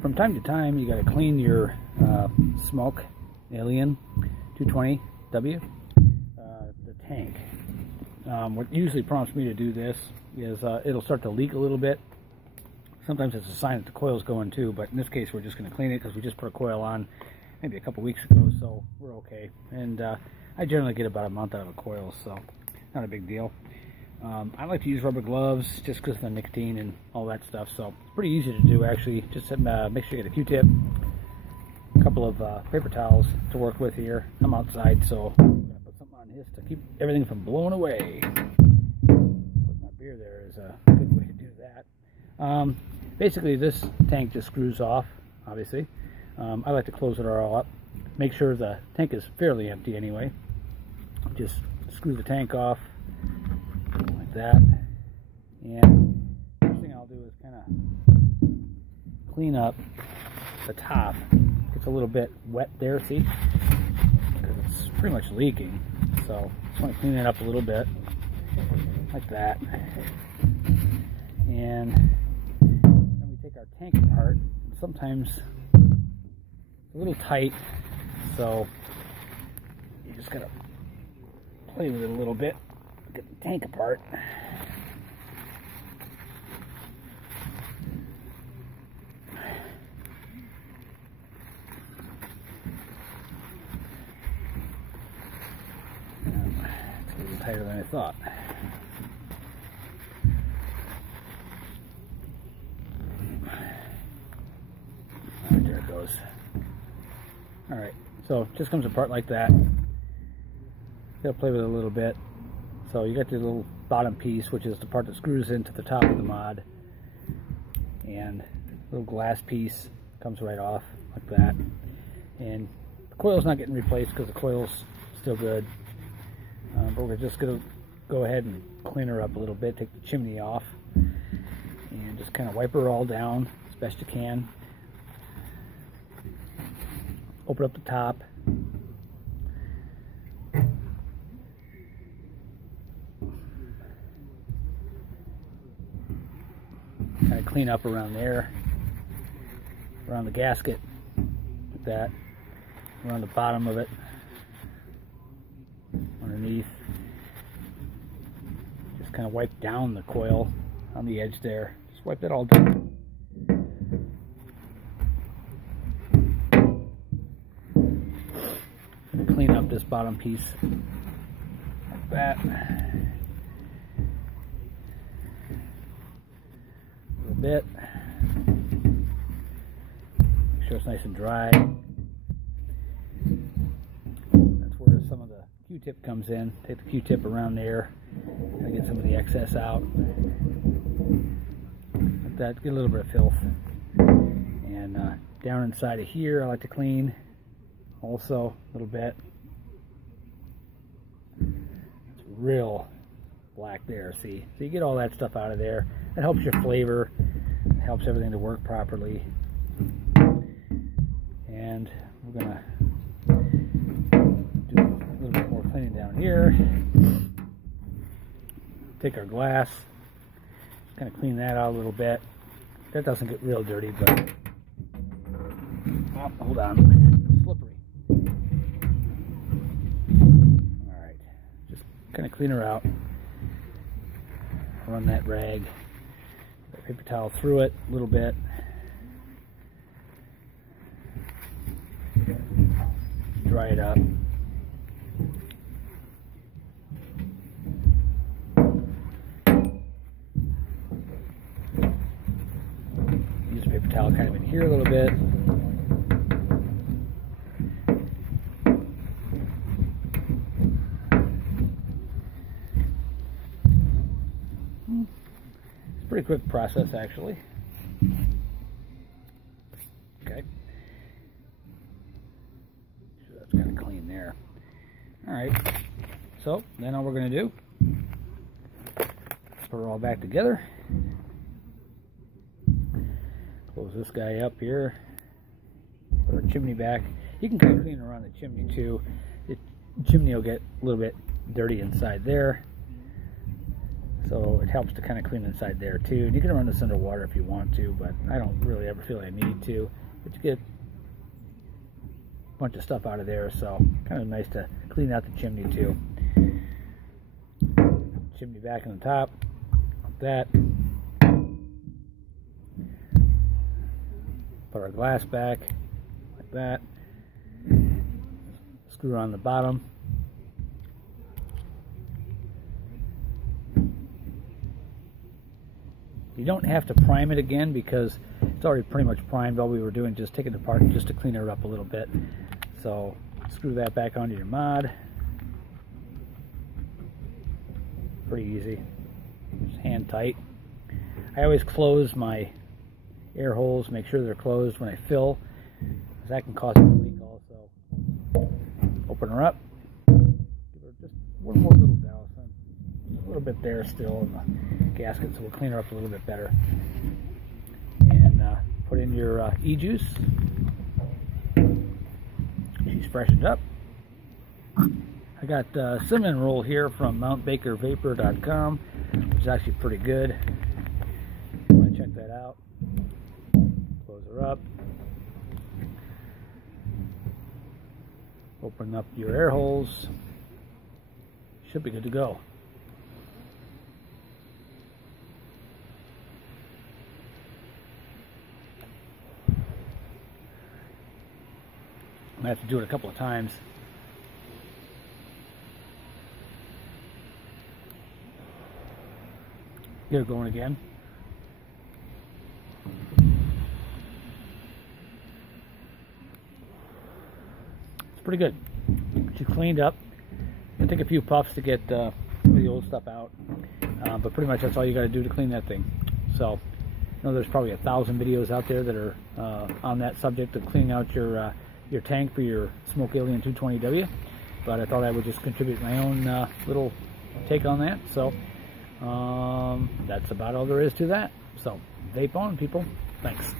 from time to time, you got to clean your Smok Alien 220W, the tank. What usually prompts me to do this is it'll start to leak a little bit. Sometimes it's a sign that the coil's going too, but in this case we're just going to clean it because we just put a coil on maybe a couple weeks ago, so we're okay. And I generally get about a month out of a coil, so not a big deal. I like to use rubber gloves just because of the nicotine and all that stuff, so it's pretty easy to do actually. Just make sure you get a Q-tip, a couple of paper towels to work with here. I'm outside, so I'm going to put something on this to keep everything from blowing away. Putting my beer there is a good way to do that. Basically this tank just screws off, obviously. I like to close it all up. Make sure the tank is fairly empty anyway. Just screw the tank off like that. And first thing I'll do is kind of clean up the top. It's a little bit wet there, see? Because it's pretty much leaking. So just want to clean it up a little bit like that. And then we take our tank apart. Sometimes it's a little tight, so you just gotta play with it a little bit, get the tank apart. It's a little tighter than I thought. Alright, there it goes. Alright, so it just comes apart like that. Gotta play with it a little bit. So you got the little bottom piece, which is the part that screws into the top of the mod, and a little glass piece comes right off like that. And the coil's not getting replaced because the coil's still good, but we're just gonna go ahead and clean her up a little bit, take the chimney off, and just kind of wipe her all down as best you can. Open up the top. Kind of clean up around there, around the gasket, like that, around the bottom of it, underneath. Just kind of wipe down the coil on the edge there. Just wipe it all down. Clean up this bottom piece like that. A little bit. Make sure it's nice and dry. That's where some of the Q-tip comes in. Take the Q-tip around there and get some of the excess out. Like that. Get a little bit of filth. And down inside of here I like to clean also a little bit. It's real black there, see? So you get all that stuff out of there. It helps your flavor, it helps everything to work properly. And we're gonna do a little bit more cleaning down here. Take our glass, kind of clean that out a little bit. That doesn't get real dirty, but oh, hold on, slippery. Alright, just kind of clean her out. Run that rag, that paper towel through it a little bit. Dry it up. Use a paper towel kind of in here a little bit. Pretty quick process actually. Okay. So that's kind of clean there. Alright. So then all we're going to do, put it all back together. Close this guy up here. Put our chimney back. You can kind of clean around the chimney too. The chimney will get a little bit dirty inside there. So it helps to kind of clean inside there too. And you can run this underwater if you want to, but I don't really ever feel I need to. But you get a bunch of stuff out of there, so kind of nice to clean out the chimney too. Chimney back on the top, like that. Put our glass back, like that. Screw on the bottom. You don't have to prime it again because it's already pretty much primed. All we were doing just taking it apart just to clean her up a little bit. So screw that back onto your mod. Pretty easy. Just hand tight. I always close my air holes, make sure they're closed when I fill, because that can cause a leak also. Open her up. Give her just one more little douse. A little bit there still in the gasket, so we'll clean her up a little bit better. And put in your e-juice. She's freshened up. I got cinnamon roll here from mountbakervapor.com, which is actually pretty good. You want to check that out. Close her up. Open up your air holes. Should be good to go. I have to do it a couple of times. Get it going again. It's pretty good. She's cleaned up. It'll take a few puffs to get the old stuff out, but pretty much that's all you got to do to clean that thing. So, I know there's probably 1,000 videos out there that are on that subject of cleaning out your tank for your Smok Alien 220W, but I thought I would just contribute my own little take on that. So that's about all there is to that. So vape on, people. Thanks.